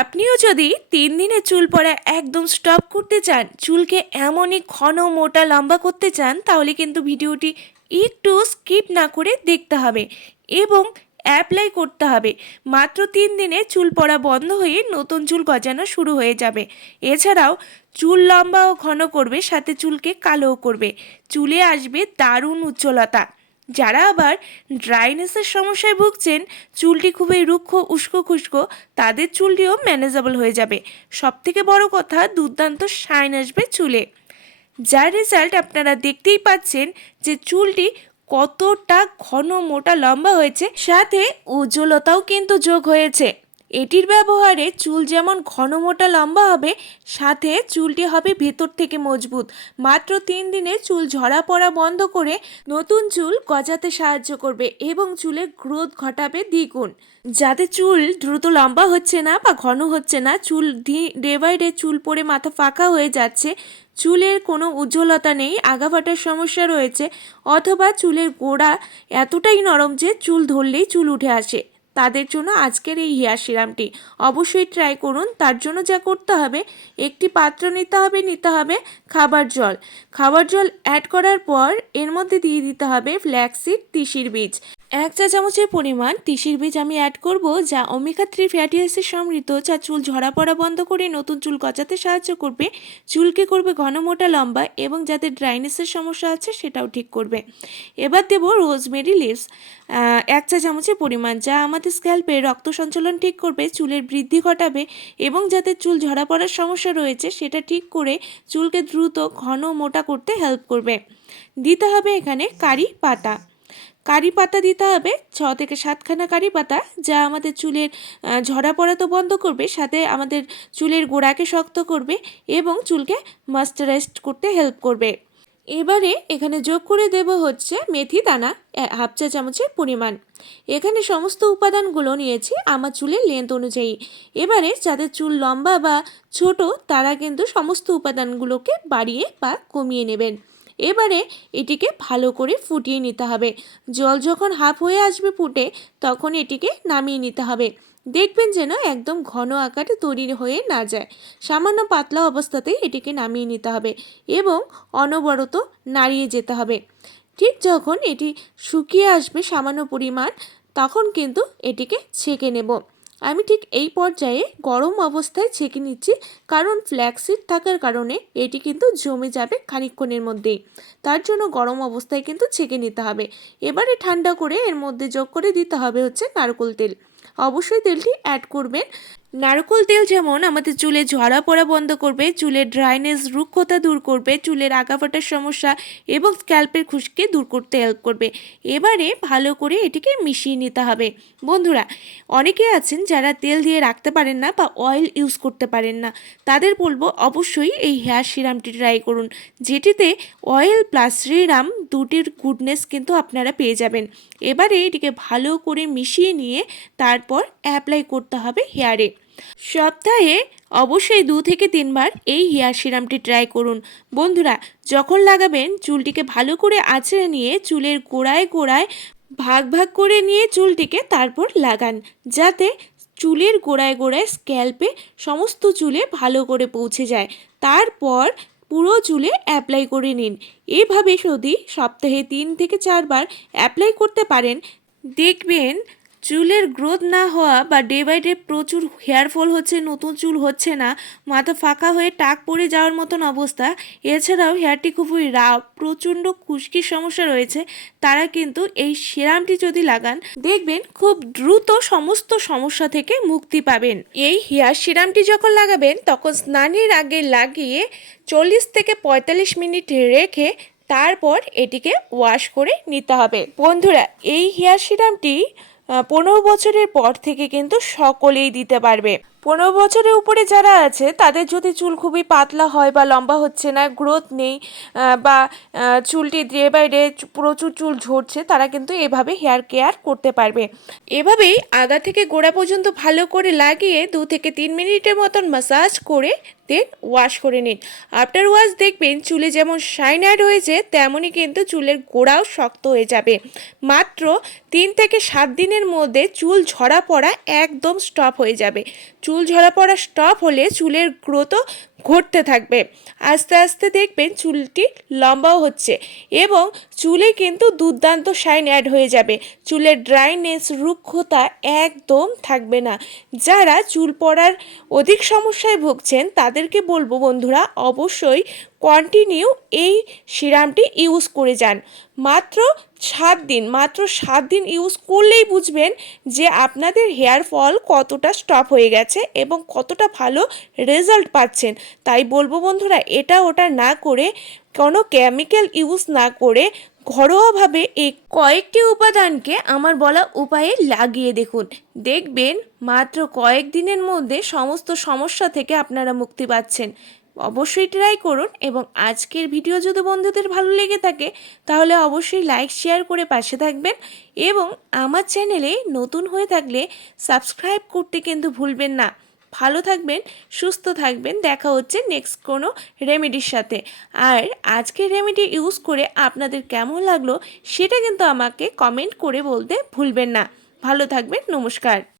আপনিও যদি তিন দিনে চুল পড়া একদম স্টপ করতে চান, চুলকে এমনই ঘন মোটা লম্বা করতে চান, তাহলে কিন্তু ভিডিওটি একটু স্কিপ না করে দেখতে হবে এবং অ্যাপ্লাই করতে হবে। মাত্র তিন দিনে চুল পড়া বন্ধ হয়ে নতুন চুল গজানো শুরু হয়ে যাবে। এছাড়াও, চুল লম্বা ও ঘন করবে, সাথে চুলকে কালোও করবে। চুলে আসবে দারুণ উজ্জ্বলতা। যারা আবার ড্রাইনেসের সমস্যায় ভুগছেন, চুলটি খুবই রুক্ষ, উস্কো খুস্কো, তাদের চুলটিও ম্যানেজেবল হয়ে যাবে। সব থেকে বড় কথা, দুর্দান্ত শাইন আসবে চুলে। যার রেজাল্ট আপনারা দেখতেই পাচ্ছেন যে চুলটি কতটা ঘন, মোটা, লম্বা হয়েছে, সাথে উজ্জ্বলতাও কিন্তু যোগ হয়েছে। এটির ব্যবহারে চুল যেমন ঘন মোটা লম্বা হবে, সাথে চুলটি হবে ভেতর থেকে মজবুত। মাত্র তিন দিনে চুল ঝরা পড়া বন্ধ করে নতুন চুল গজাতে সাহায্য করবে এবং চুলের গ্রোথ ঘটাবে দ্বিগুণ। যাতে চুল দ্রুত লম্বা হচ্ছে না বা ঘন হচ্ছে না, চুল ডে বাই ডে চুল পড়ে মাথা ফাঁকা হয়ে যাচ্ছে, চুলের কোনো উজ্জ্বলতা নেই আগাফাটার সমস্যা রয়েছে, অথবা চুলের গোড়া এতটাই নরম যে চুল ধরলেই চুল উঠে আসে। তাদের জন্য আজকের এই হেয়ার সিরামটি। অবশ্যই ট্রাই করুন, তার জন্য যা করতে হবে, একটি পাত্র নিতে হবে নিতে হবে খাবার জল। খাবার জল অ্যাড করার পর এর মধ্যে দিয়ে দিতে হবে ফ্ল্যাক্সিড তিসির বীজ। এক চা চামচের পরিমাণ তিসির বীজ আমি অ্যাড করব, যা ওমেগা থ্রি ফ্যাটি অ্যাসিড সমৃদ্ধ, যা চুল ঝরা পড়া বন্ধ করে নতুন চুল গজাতে সাহায্য করবে, চুলকে করবে ঘন মোটা লম্বা এবং যাদের ড্রাইনেসের সমস্যা আছে সেটাও ঠিক করবে। এবার দেবো রোজমেরি লিভস এক চা চামচের পরিমাণ, যা আমাদের স্ক্যাল্পে রক্ত সঞ্চালন ঠিক করবে, চুলের বৃদ্ধি ঘটাবে এবং যাদের চুল ঝরা পড়ার সমস্যা রয়েছে সেটা ঠিক করে চুলকে দ্রুত ঘন মোটা করতে হেল্প করবে। দিতে হবে এখানে কারি পাতা। কারি পাতা দিতে হবে, ছ থেকে সাতখানা কারি পাতা, যা আমাদের চুলের ঝরা পড়া তো বন্ধ করবে, সাথে আমাদের চুলের গোড়াকে শক্ত করবে এবং চুলকে মাস্টারাইজড করতে হেল্প করবে। এবারে এখানে যোগ করে দেব হচ্ছে মেথি দানা হাফ চা চামচের পরিমাণ। এখানে সমস্ত উপাদানগুলো নিয়েছি আমার চুলের লেন্থ অনুযায়ী। এবারে যাদের চুল লম্বা বা ছোট, তারা কিন্তু সমস্ত উপাদানগুলোকে বাড়িয়ে বা কমিয়ে নেবেন। এবারে এটিকে ভালো করে ফুটিয়ে নিতে হবে। জল যখন হাফ হয়ে আসবে ফুটে, তখন এটিকে নামিয়ে নিতে হবে। দেখবেন যেন একদম ঘন আকারে তৈরি হয়ে না যায়। সামান্য পাতলা অবস্থাতেই এটিকে নামিয়ে নিতে হবে এবং অনবরত নাড়িয়ে যেতে হবে। ঠিক যখন এটি শুকিয়ে আসবে সামান্য পরিমাণ, তখন কিন্তু এটিকে ছেঁকে নেব। আমি ঠিক এই পর্যায়ে গরম অবস্থায় ছেঁকে নিচ্ছি, কারণ ফ্ল্যাক্সিড থাকার কারণে এটি কিন্তু জমে যাবে খানিকক্ষণের মধ্যেই। তার জন্য গরম অবস্থায় কিন্তু ছেঁকে নিতে হবে। এবারে ঠান্ডা করে এর মধ্যে যোগ করে দিতে হবে হচ্ছে নারকোল তেল। অবশ্যই তেলটি অ্যাড করবেন। নারকোল তেল যেমন আমাদের চুলে ঝরা পড়া বন্ধ করবে চুলের ড্রাইনেস রুক্ষতা দূর করবে, চুলের আগাফাটার সমস্যা এবং স্ক্যাল্পের খুশকি দূর করতে হেল্প করবে। এবারে ভালো করে এটিকে মিশিয়ে নিতে হবে। বন্ধুরা, অনেকে আছেন যারা তেল দিয়ে রাখতে পারেন না বা অয়েল ইউজ করতে পারেন না। তাদের বলব অবশ্যই এই হেয়ার সিরামটি ট্রাই করুন, যেটিতে অয়েল প্লাস সিরাম দুটির গুডনেস কিন্তু আপনারা পেয়ে যাবেন। এবারে এটিকে ভালো করে মিশিয়ে নিয়ে তারপর অ্যাপ্লাই করতে হবে হেয়ারে সপ্তাহে অবশ্যই দু থেকে তিনবার এই হেয়ার সিরামটি ট্রাই করুন। বন্ধুরা, যখন লাগাবেন, চুলটিকে ভালো করে আঁচড়ে নিয়ে চুলের গোড়ায় গোড়ায় ভাগ ভাগ করে নিয়ে চুলটিকে তারপর লাগান, যাতে চুলের গোড়ায় গোড়ায় স্ক্যাল্পে সমস্ত চুলে ভালো করে পৌঁছে যায়। তারপর পুরো চুলে অ্যাপ্লাই করে নিন। এভাবে যদি সপ্তাহে তিন থেকে চারবার অ্যাপ্লাই করতে পারেন, দেখবেন চুলের গ্রোথ না হওয়া বা ডে বাই ডে প্রচুর হেয়ার ফল হচ্ছে, নতুন চুল হচ্ছে না, মাথা ফাঁকা হয়ে টাক পড়ে যাওয়ার মতন অবস্থা। এছাড়াও হেয়ারটি খুবই রাফ প্রচণ্ড খুশকির সমস্যা রয়েছে, তারা কিন্তু এই সিরামটি যদি লাগান, দেখবেন খুব দ্রুত সমস্ত সমস্যা থেকে মুক্তি পাবেন। এই হেয়ার সিরামটি যখন লাগাবেন, তখন স্নানের আগে লাগিয়ে চল্লিশ থেকে পঁয়তাল্লিশ মিনিট রেখে তারপর এটিকে ওয়াশ করে নিতে হবে। বন্ধুরা, এই হেয়ার সিরামটি পনেরো বছরের পর থেকে কিন্তু সকলেই দিতে পারবে। পনেরো বছরের উপরে যারা আছে, তাদের যদি চুল খুবই পাতলা হয় বা লম্বা হচ্ছে না গ্রোথ নেই বা চুলটি ডে বাই ডে প্রচুর চুল ঝরছে, তারা কিন্তু এভাবে হেয়ার কেয়ার করতে পারবে। এভাবেই আগা থেকে গোড়া পর্যন্ত ভালো করে লাগিয়ে দু থেকে তিন মিনিটের মতন মাসাজ করে দেন ওয়াশ করে নিন। আফটার ওয়াশ দেখবেন চুলে যেমন শাইন অ্যাড হয়েছে তেমনই কিন্তু চুলের গোড়াও শক্ত হয়ে যাবে। মাত্র তিন থেকে সাত দিনের মধ্যে চুল ঝরা পড়া একদম স্টপ হয়ে যাবে। চুল ঝরা পড়া স্টপ হলে চুলের গ্রোথও ঘটতে থাকবে। আস্তে আস্তে দেখবেন চুলটি লম্বাও হচ্ছে এবং চুলে কিন্তু দুর্দান্ত শাইন অ্যাড হয়ে যাবে। চুলের ড্রাইনেস রুক্ষতা একদম থাকবে না। যারা চুল পড়ার অধিক সমস্যায় ভুগছেন তাদেরকে বলব বন্ধুরা, অবশ্যই কন্টিনিউ এই সিরামটি ইউজ করে যান। মাত্র সাত দিন, মাত্র সাত দিন ইউজ করলেই বুঝবেন যে আপনাদের হেয়ার ফল কতটা স্টপ হয়ে গেছে এবং কতটা ভালো রেজাল্ট পাচ্ছেন। তাই বলব বন্ধুরা, এটা ওটা না করে, কোনো কেমিক্যাল ইউজ না করে ঘরোয়াভাবে এই কয়েকটি উপাদানকে আমার বলা উপায়ে লাগিয়ে দেখুন। দেখবেন মাত্র কয়েক দিনের মধ্যে সমস্ত সমস্যা থেকে আপনারা মুক্তি পাচ্ছেন। অবশ্যই ট্রাই করুন এবং আজকের ভিডিও যদি বন্ধুদের ভালো লেগে থাকে, তাহলে অবশ্যই লাইক শেয়ার করে পাশে থাকবেন এবং আমার চ্যানেলে নতুন হয়ে থাকলে সাবস্ক্রাইব করতে কিন্তু ভুলবেন না। ভালো থাকবেন, সুস্থ থাকবেন, দেখা হচ্ছে নেক্সট কোনো রেমেডির সাথে। আর আজকের রেমেডি ইউজ করে আপনাদের কেমন লাগল, সেটা কিন্তু আমাকে কমেন্ট করে বলতে ভুলবেন না। ভালো থাকবেন, নমস্কার।